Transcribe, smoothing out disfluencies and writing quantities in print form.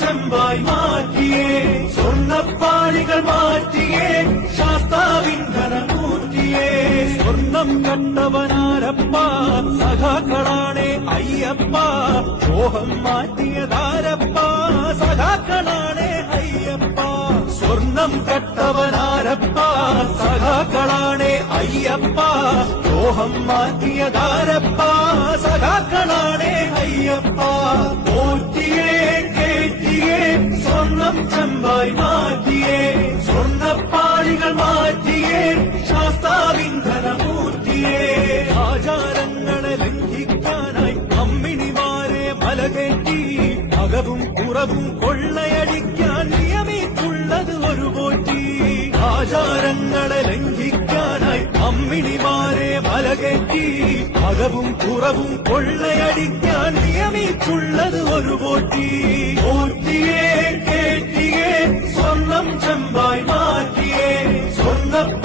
ചെമ്പായി മാറ്റിയേ സ്വർണ്ണപ്പാളികൾ മാറ്റിയേ ശാസ്താവിൻ ധനമൂർത്തിയേ സ്വർണം കണ്ടവനാരപ്പ സഖാക്കളാണേ അയ്യപ്പ മോഹം മാറ്റിയതാരപ്പ സഖാക്കളാണേ അയ്യപ്പ സ്വർണം കട്ടവനാരപ്പ സഖാക്കളാണേ അയ്യപ്പ മോഹം മാറ്റിയതാരപ്പ സഖാക്കളാണേ അയ്യപ്പ പോറ്റിയേ കേറ്റിയേ സ്വർണം ചെമ്പായി മാറ്റിയേ സ്വർണ്ണപ്പാളികൾ മാറ്റിയേ ശാസ്താവിൻ ധനമൂർത്തിയേ ആചാരങ്ങളെ ലംഘിക്കാനായി അമ്മിണിമാരെ മലകേറ്റി അകവും പുറവും കൊള്ളയടിക്കാൻ നിയമിച്ചുള്ളത് ഒരു പോറ്റി ആചാരങ്ങളെ ലംഘിക്കാനായി അമ്മിണിമാരെ മലകേറ്റി അകവും പുറവും കൊള്ളയടിക്കാൻ നിയമിച്ചുള്ളത് ഒരു പോറ്റി പോറ്റിയേ കേറ്റിയേ സ്വർണം ചെമ്പായി മാറ്റിയേ സ്വർണ്ണപ്പ